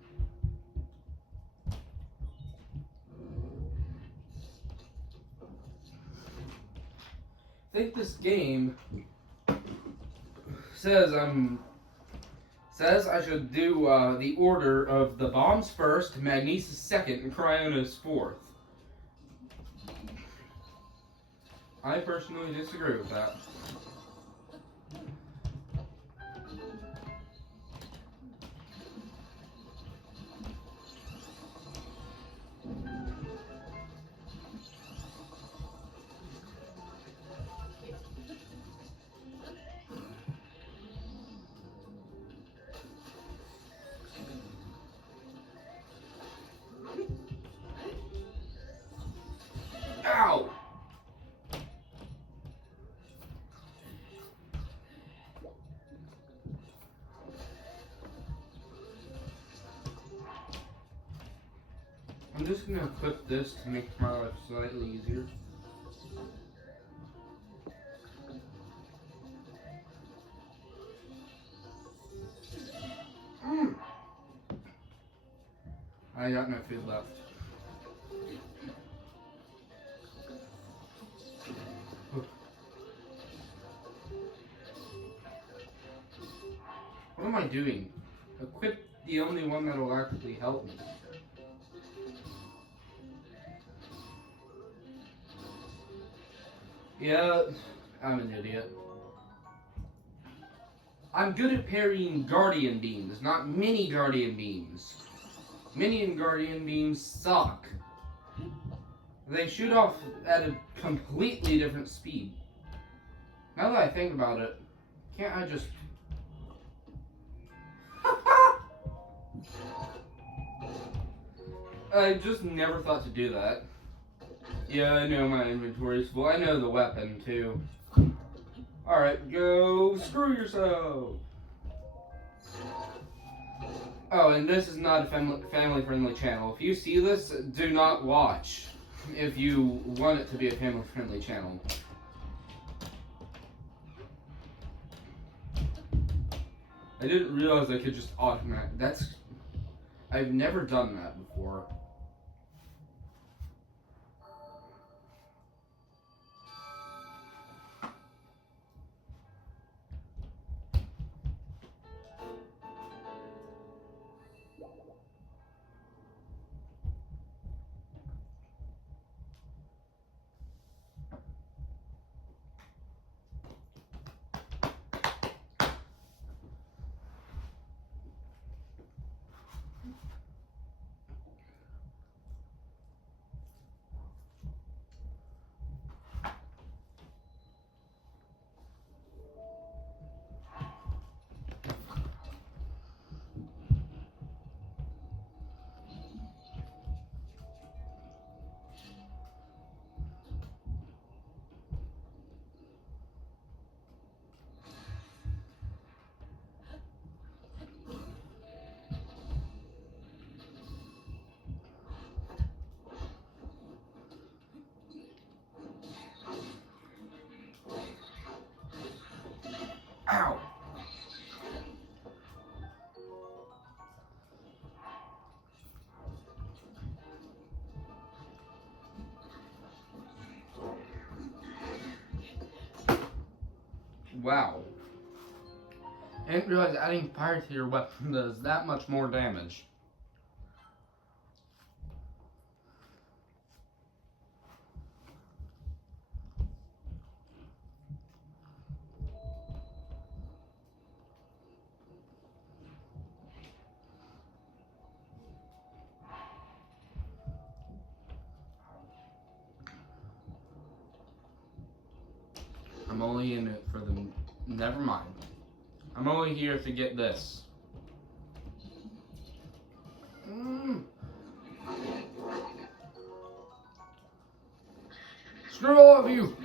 I think this game says I should do the order of the bombs first, Magnesis second, and Cryonos fourth. I personally disagree with that. Ow! I'm just gonna equip this to make my life slightly easier. I got no food left. What am I doing? Equip the only one that will actually help me. Yeah, I'm an idiot. I'm good at parrying Guardian Beams, not Mini Guardian Beams. Mini and Guardian Beams suck. They shoot off at a completely different speed. Now that I think about it, can't I just... I just never thought to do that. Yeah, I know my inventory's full. I know the weapon, too. Alright, go screw yourself! Oh, and this is not a family-friendly channel. If you see this, do not watch. If you want it to be a family-friendly channel. I didn't realize I could just automatic. I've never done that before. Wow. I didn't realize adding fire to your weapon does that much more damage. I'm only in it for the... Never mind. I'm only here to get this. Screw all of you!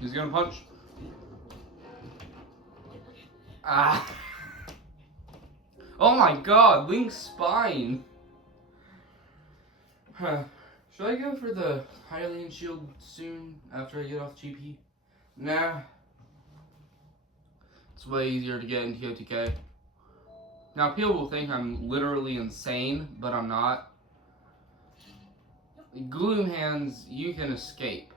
He's gonna punch. Ah! Oh my god, Link's spine! Huh. Should I go for the Hylian shield soon after I get off GP? Nah. It's way easier to get in TOTK. Now people will think I'm literally insane, but I'm not. Gloom hands, you can escape.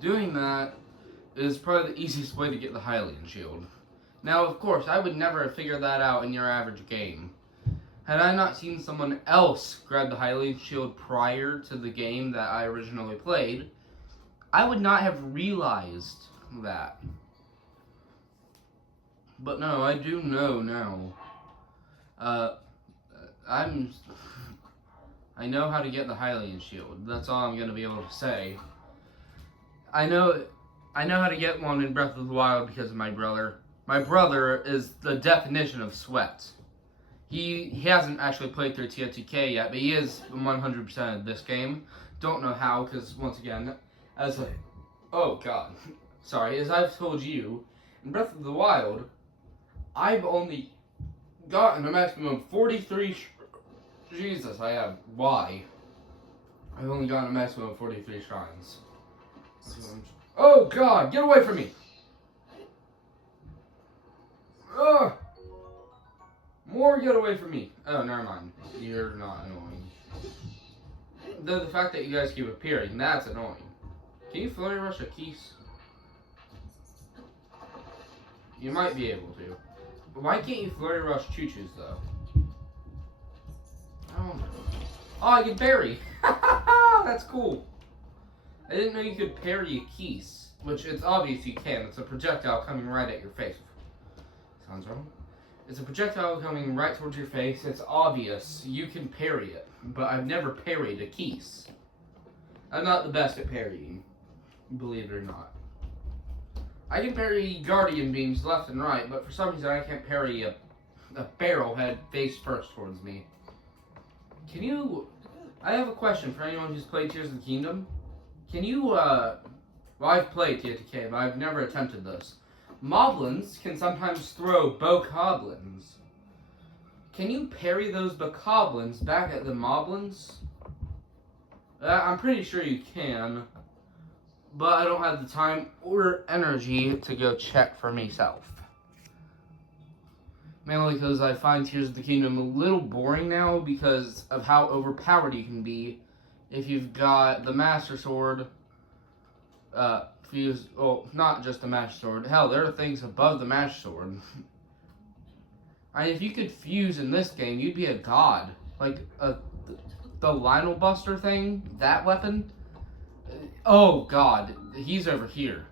Doing that is probably the easiest way to get the Hylian shield. Now, of course, I would never have figured that out in your average game. Had I not seen someone else grab the Hylian shield prior to the game that I originally played, I would not have realized that. But no, I do know now. I know how to get the Hylian shield. That's all I'm going to be able to say. I know how to get one in Breath of the Wild because of my brother. My brother is the definition of sweat. He hasn't actually played through TLOZ yet, but he is 100% of this game. Don't know how, because once again, as I've told you, in Breath of the Wild, I've only gotten a maximum of 43. Jesus, I have. Why? I've only gotten a maximum of 43 shrines. Oh God! Get away from me! Ugh! More get away from me. Oh, never mind. You're not annoying. Though the fact that you guys keep appearing, that's annoying. Can you flurry rush a Keese? You might be able to. But why can't you flurry rush Choo-Choos, though? Oh, I can parry! That's cool. I didn't know you could parry a Keese. Which, it's obvious you can. It's a projectile coming right at your face. Sounds wrong. It's a projectile coming right towards your face. It's obvious. You can parry it. But I've never parried a Keese. I'm not the best at parrying. Believe it or not. I can parry Guardian Beams left and right, but for some reason I can't parry a barrel head face first towards me. Can you... I have a question for anyone who's played Tears of the Kingdom. Can you, well, I've played TLOZ, but I've never attempted this. Moblins can sometimes throw bokoblins. Can you parry those bokoblins back at the moblins? I'm pretty sure you can, but I don't have the time or energy to go check for myself. Mainly because I find Tears of the Kingdom a little boring now because of how overpowered you can be if you've got the Master Sword, not just the Master Sword. Hell, there are things above the Master Sword. If you could fuse in this game, you'd be a god. Like, the Lionel Buster thing, that weapon. Oh, God. He's over here.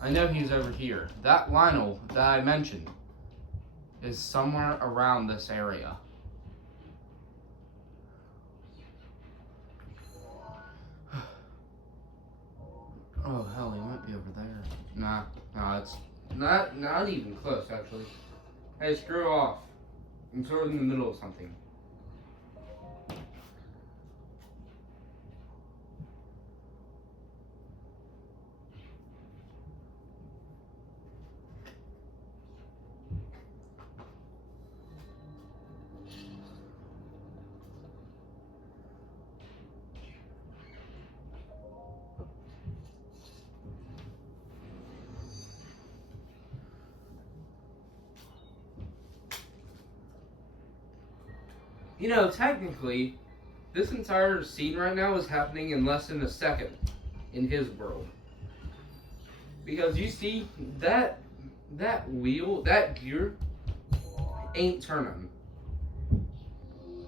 I know he's over here. That Lionel that I mentioned is somewhere around this area. Oh, hell, he might be over there. Nah, it's not even close, actually. Hey, screw off. I'm sort of in the middle of something. You know, technically, this entire scene right now is happening in less than a second in his world. Because you see, that wheel, that gear, ain't turning.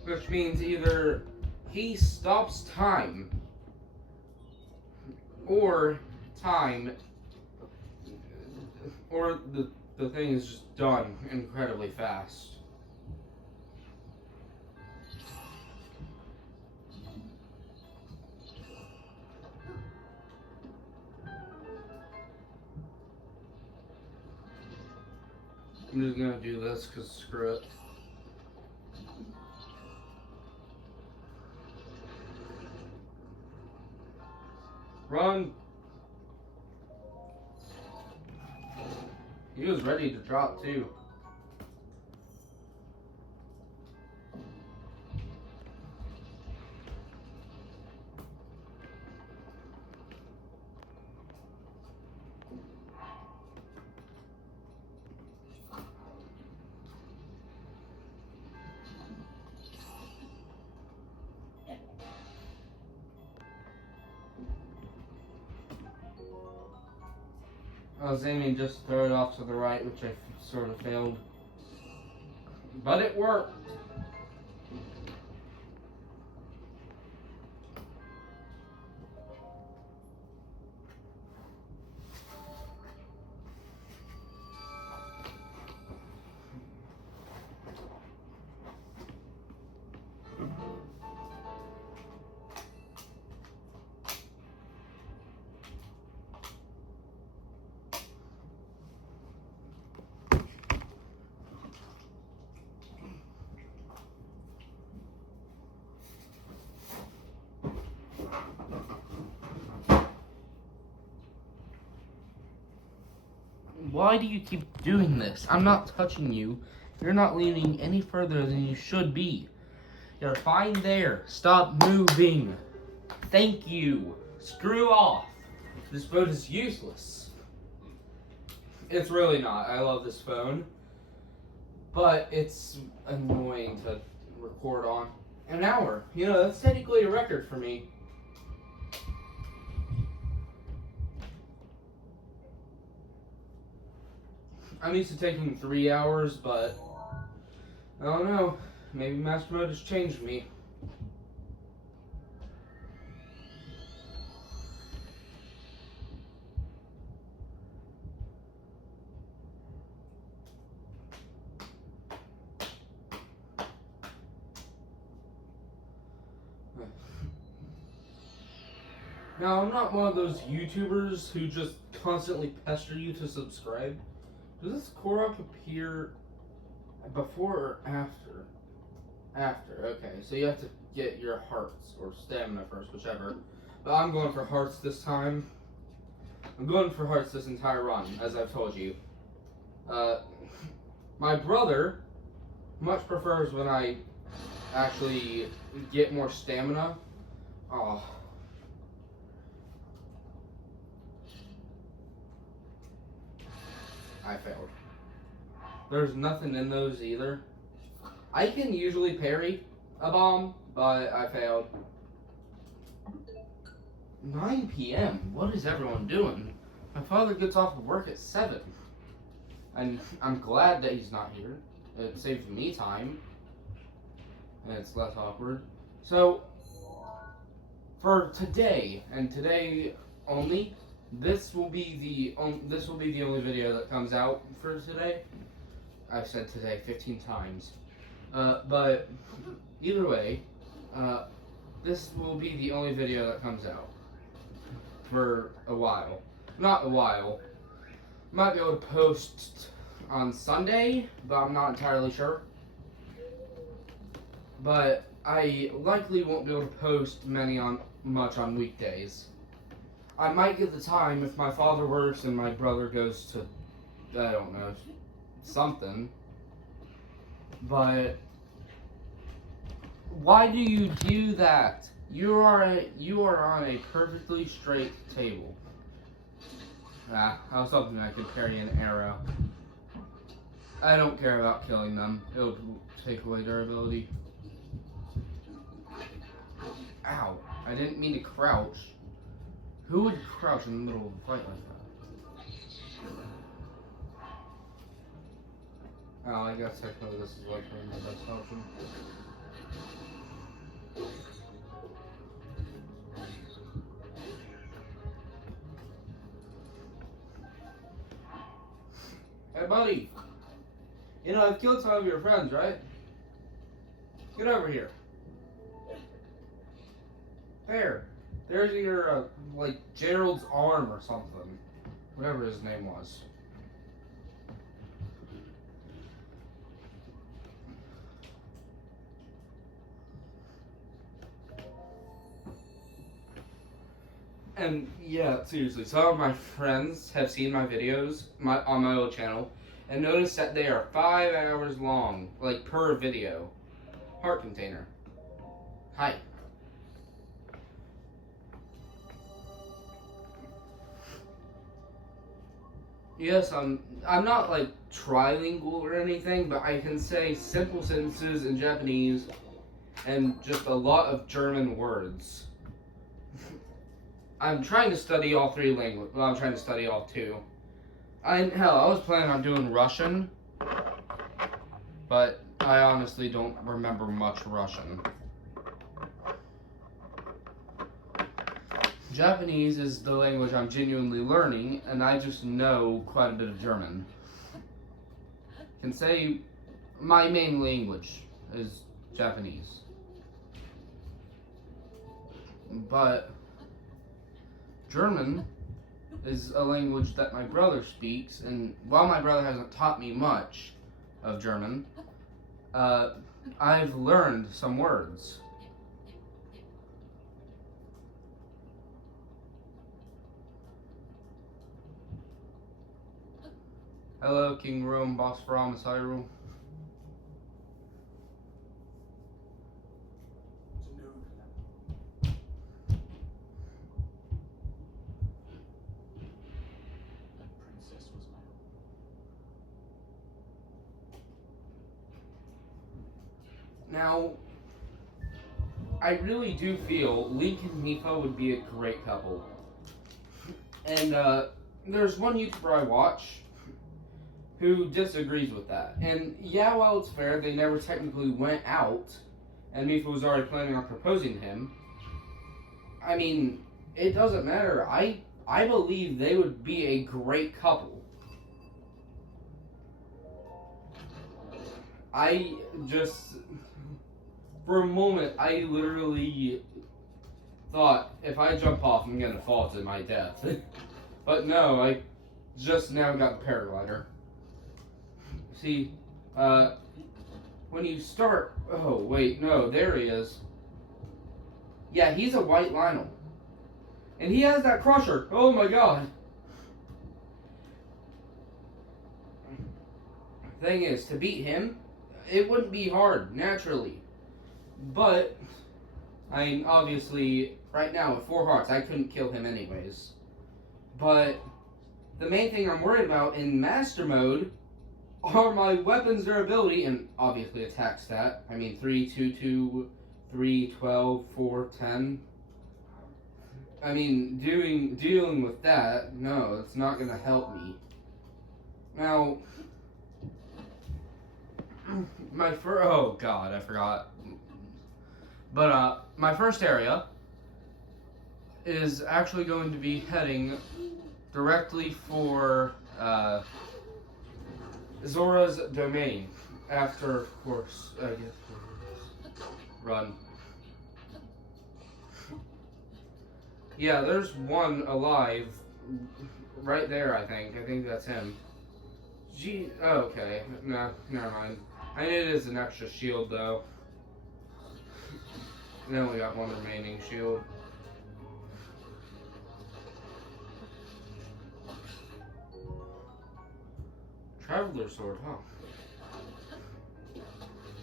Which means either he stops time, or the thing is just done incredibly fast. I'm just gonna do this because screw it. Run! He was ready to drop too. I was aiming just to throw it off to the right, which I sort of failed. But it worked. Why do you keep doing this? I'm not touching you. You're not leaning any further than you should be. You're fine there. Stop moving. Thank you. Screw off. This phone is useless. It's really not. I love this phone. But it's annoying to record on. An hour. You know, that's technically a record for me. I'm used to taking 3 hours, but I don't know. Maybe Master Mode has changed me. Now, I'm not one of those YouTubers who just constantly pester you to subscribe. Does this Korok appear before or after? After, okay. So you have to get your hearts, or stamina first, whichever. But I'm going for hearts this time. I'm going for hearts this entire run, as I've told you. My brother much prefers when I actually get more stamina. Oh. I failed. There's nothing in those either. I can usually parry a bomb, but I failed. 9 p.m. What is everyone doing? My father gets off of work at 7. And I'm glad that he's not here. It saves me time. And it's less awkward. So, for today, and today only, this will be the only video that comes out for today. I've said today 15 times. But either way, this will be the only video that comes out for a while. Not a while. Might be able to post on Sunday, but I'm not entirely sure. But I likely won't be able to post much on weekdays. I might get the time if my father works and my brother goes to, I don't know, something. But why do you do that? You are on a perfectly straight table. I was hoping I could carry an arrow. I don't care about killing them. It would take away durability. Ow. I didn't mean to crouch. Who would crouch in the middle of a fight like that? Oh, I guess technically this is like my best option. Hey, buddy. You know, I've killed some of your friends, right? Get over here. There. There's your, like, Gerald's arm or something. Whatever his name was. And, yeah, seriously, some of my friends have seen my videos on my old channel and noticed that they are 5 hours long, like, per video. Heart container. Hi. Yes, I'm not like trilingual or anything, but I can say simple sentences in Japanese and just a lot of German words. I'm trying to study all 3 languages. Well, I'm trying to study all 2. I was planning on doing Russian, but I honestly don't remember much Russian. Japanese is the language I'm genuinely learning, and I just know quite a bit of German. Can say my main language is Japanese. But German is a language that my brother speaks, and while my brother hasn't taught me much of German, I've learned some words. Hello, King Rome, Boss From Cyril. Now, I really do feel Link and Mipha would be a great couple. And there's one YouTuber I watch who disagrees with that. And yeah, while it's fair, they never technically went out, and Mipha was already planning on proposing to him. I mean, it doesn't matter. I believe they would be a great couple. I just, for a moment, I literally thought, if I jump off, I'm gonna fall to my death. But no, I just now got the paraglider. See, when you start, oh wait, no, there he is. Yeah, he's a white Lionel. And he has that crusher. Oh my god. Thing is, to beat him, it wouldn't be hard, naturally. But, I mean, obviously, right now with 4 hearts, I couldn't kill him anyways. But, the main thing I'm worried about in Master Mode are my weapons durability and obviously attack stat. I mean 3, 2, 2, 3, 12, 4, 10. I mean dealing with that, no, it's not gonna help me. Now oh god, I forgot. But my first area is actually going to be heading directly for Zora's domain. After, of course, I guess run. Yeah, there's one alive right there. I think that's him. Gee, okay, no, never mind. I need it as an extra shield though. I only got one remaining shield. Traveler sword, huh?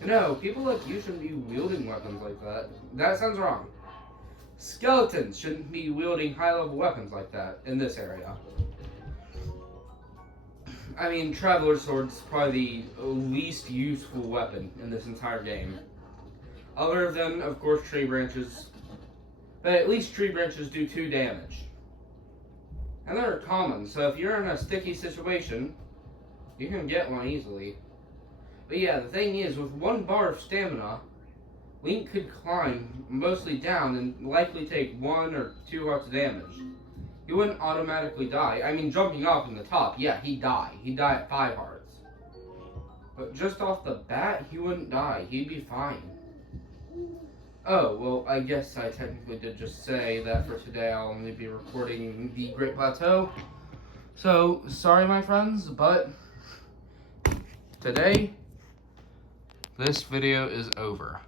No, people like you shouldn't be wielding weapons like that. That sounds wrong. Skeletons shouldn't be wielding high-level weapons like that in this area. I mean, Traveler Sword's probably the least useful weapon in this entire game. Other than, of course, tree branches. but at least tree branches do 2 damage. And they're common, so if you're in a sticky situation, you can get one easily. But yeah, the thing is, with 1 bar of stamina, Link could climb mostly down and likely take 1 or 2 hearts of damage. He wouldn't automatically die. I mean, jumping off in the top, yeah, he'd die. He'd die at 5 hearts. But just off the bat, he wouldn't die. He'd be fine. Oh, well, I guess I technically did just say that for today I'll only be recording the Great Plateau. So, sorry my friends, but today, this video is over.